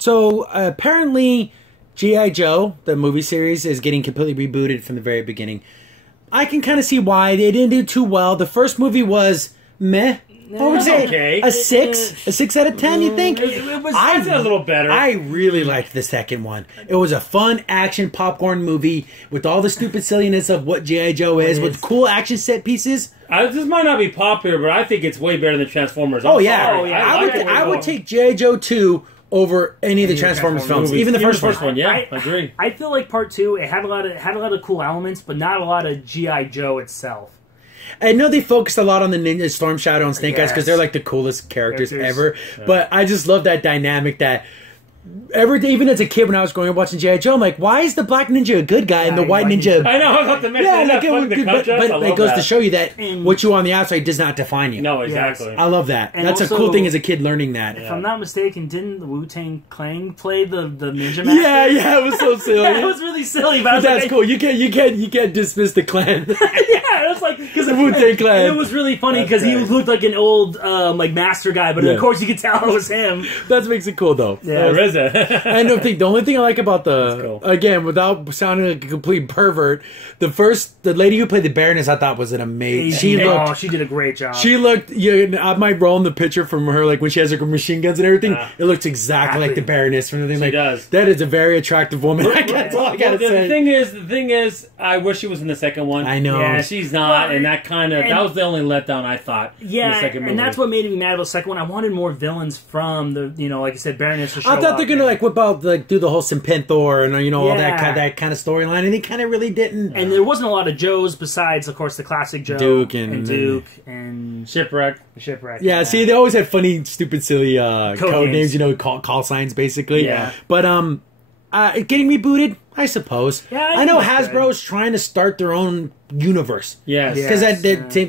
So apparently, G.I. Joe, the movie series, is getting completely rebooted from the very beginning. I can kind of see why. They didn't do too well. The first movie was meh. What would you say? Okay. A 6? A 6 out of 10, you think? It was a little better. I really liked the second one. It was a fun action popcorn movie with all the stupid silliness of what G.I. Joe is, with cool action set pieces. This might not be popular, but I think it's way better than Transformers. Oh, yeah. I would take G.I. Joe 2 over any of the Transformers films, even the first one. Yeah, I agree. I feel like part 2, it had a lot of cool elements, but not a lot of G.I. Joe itself. I know they focused a lot on the Ninja, Storm Shadow, and Snake Eyes because they're like the coolest characters ever. Yeah. But I just love that dynamic that even as a kid when I was growing up watching G.I. Joe, I'm like, why is the black ninja a good guy and the white ninja... I know, I was about to mention that. But it goes to show you that what you are on the outside does not define you. No, exactly. Yes. I love that. And that's also, a cool thing as a kid learning that. If I'm not mistaken, didn't the Wu-Tang Clan play the Ninja Master? Yeah, it was so silly. It was really silly, but that's cool. You can't dismiss the clan. Yeah, it was like because the Wu-Tang Clan. It was really funny because he looked like an old like master guy, but of course you could tell it was him. That makes it cool though. Yeah, there is it. And the only thing I like about again, without sounding like a complete pervert, the lady who played the Baroness, I thought was an amazing. She did a great job. She looked. I might roll in the picture from her, like when she has her machine guns and everything. It looks exactly like the Baroness from the thing. She like does. That is a very attractive woman. That's all I gotta say. The thing is, I wish she was in the second one. I know. Yeah, she's not, and that was the only letdown I thought. Yeah, in the second movie. And that's what made me mad about the second one. I wanted more villains from the, like I said, Baroness. To show I thought they're gonna whip out do the whole Simpinthor and all that kind of storyline, and they kind of really didn't. And there wasn't a lot of Joes besides, of course, the classic Joe, Duke and Shipwreck. Yeah, see, they always had funny, stupid, silly code names, call signs, basically. Yeah. But getting rebooted, I suppose. Yeah, I know Hasbro's trying to start their own universe. Yes. Because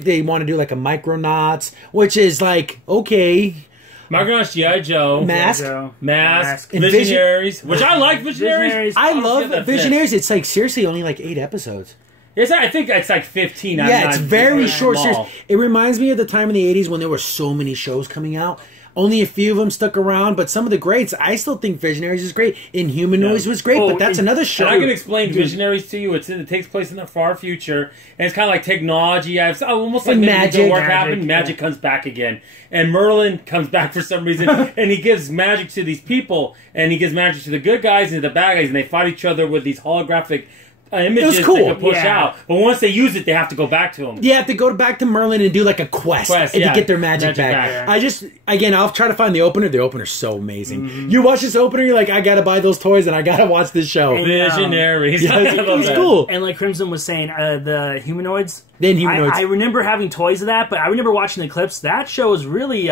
they want to do like a Micronauts, which is like, okay. Micronauts, G.I. Joe, Mask, Visionaries, which I like Visionaries. I love Visionaries. It's like seriously only like 8 episodes. Yes, I think it's like 15. Yeah, it's very short series. It reminds me of the time in the 80s when there were so many shows coming out. Only a few of them stuck around, but some of the greats, I still think Visionaries is great. Inhumanoids was great, but that's another show. And I can explain Visionaries to you. It takes place in the far future, and it's kind of like technology. Almost like magic comes back again. And Merlin comes back for some reason, and he gives magic to these people, and he gives magic to the good guys and the bad guys, and they fight each other with these holographic images they can push out. But once they use it, they have to go back to him. You have to go back to Merlin and do like a quest to get their magic back. Yeah. I'll try to find the opener. The opener's so amazing. Mm-hmm. You watch this opener, you're like, I gotta buy those toys and I gotta watch this show. Visionaries. It was cool. And like Crimson was saying, the humanoids. I remember having toys of that, but I remember watching the clips. That show is really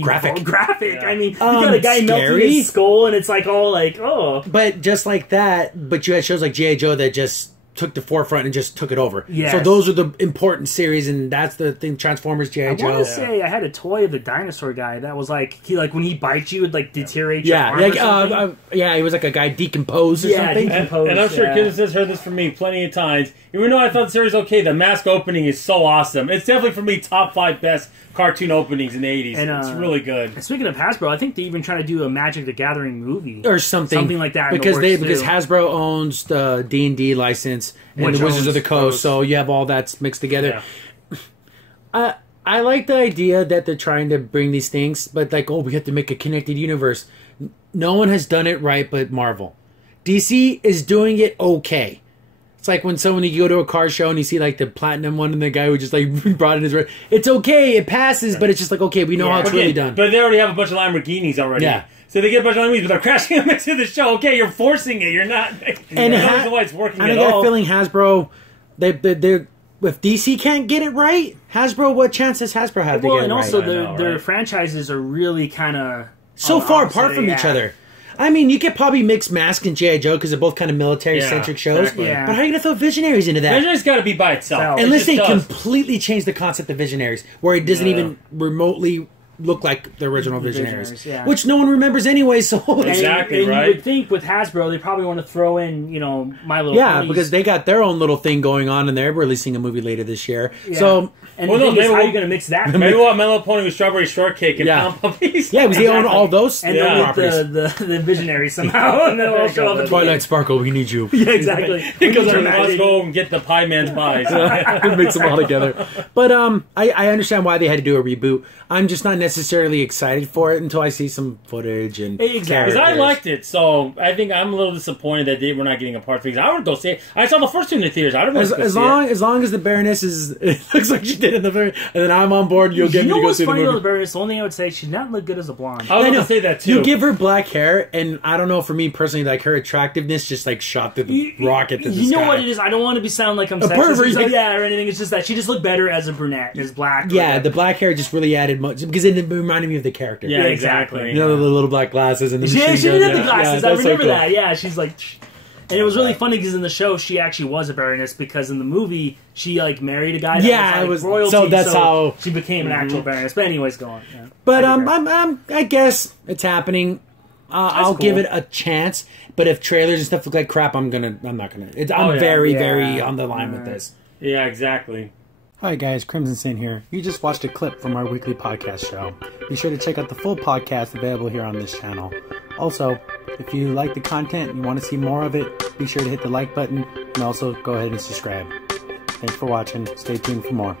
graphic. Yeah. I mean, you got a guy melting his skull, and it's like all like, oh. But just like that, but you had shows like G.I. Joe that just took the forefront and just took it over. Yes. So those are the important series, and that's the thing. Transformers, G.I. Joe. I want to say I had a toy of the dinosaur guy that was like when he bites you, it like deteriorate your arm or something. He was like a guy decomposed or something. And I'm sure Kids has heard this from me plenty of times. Even though I thought the series was okay, the Mask opening is so awesome. It's definitely for me top 5 best cartoon openings in the 80s. And, it's really good. Speaking of Hasbro, I think they even try to do a Magic the Gathering movie or something like that. Because Hasbro owns the D&D license and the Wizards of the Coast, so you have all that mixed together. Yeah. I like the idea that they're trying to bring these things, but like, we have to make a connected universe. No one has done it right but Marvel. DC is doing it okay. It's like when you go to a car show and you see like the platinum one and the guy who just like brought in his... It's okay, it passes, but it's just like, okay, we know how it's really done. But they already have a bunch of Lamborghinis already. Yeah. So they get a bunch of Lamborghinis, but they're crashing them into the show. Okay, you're forcing it. You're not... And that's why it's working at all. I got a feeling Hasbro... If DC can't get it right, Hasbro, what chance does Hasbro have to get it right? And also their franchises are really kind of... so far apart from each other. I mean, you could probably mix Mask and G.I. Joe because they're both kind of military-centric shows. Exactly. Yeah. But how are you going to throw Visionaries into that? Visionaries got to be by itself. Unless they completely change the concept of Visionaries, where it doesn't even remotely look like the original Visionaries, which no one remembers anyway. So exactly, and right? You would think with Hasbro, they probably want to throw in, My Little Ponies. Because they got their own little thing going on, and they're releasing a movie later this year. So, and how are you going to mix that? Maybe we'll have My Little Pony with Strawberry Shortcake and Pound Puppies. Yeah, because they own all those and properties. The Visionaries somehow, and then they'll show up. Twilight Sparkle, we need you. Yeah, exactly. Because let's go and get the Pie Man's pies. Mix them all together. But I understand why they had to do a reboot. I'm just not necessarily excited for it until I see some footage and because I liked it, so I think I'm a little disappointed that we're not getting a part 3. I would go see it. I saw the first 2 in the theaters. I don't know as long as the Baroness it looks like she did in the very, and then I'm on board. You'll get me to go see the movie. Though, the Baroness, the only thing I would say, she's not look good as a blonde. I was going to say that too. You give her black hair, and I don't know, for me personally, like her attractiveness just like shot through the rocket to the sky. You know what it is? I don't want to be sound like I'm sexist pervert, or anything. It's just that she just looked better as a brunette, as black. Yeah, the black hair just really added much because it reminded me of the character. Yeah, exactly. You know, the little black glasses and the she did have the glasses. I remember so cool. that. Yeah, she's like. And it was really funny because in the show she actually was a Baroness, because in the movie she like married a guy that was royalty, so that's how she became an actual Baroness. But anyways, go on. Yeah. But I guess it's happening. I'll give it a chance. But if trailers and stuff look like crap, I'm not gonna. I'm very on the line with this. Yeah, exactly. Hi guys, Crimson Sin here. You just watched a clip from our weekly podcast show. Be sure to check out the full podcast available here on this channel. Also, if you like the content and you want to see more of it, be sure to hit the like button and also go ahead and subscribe. Thanks for watching. Stay tuned for more.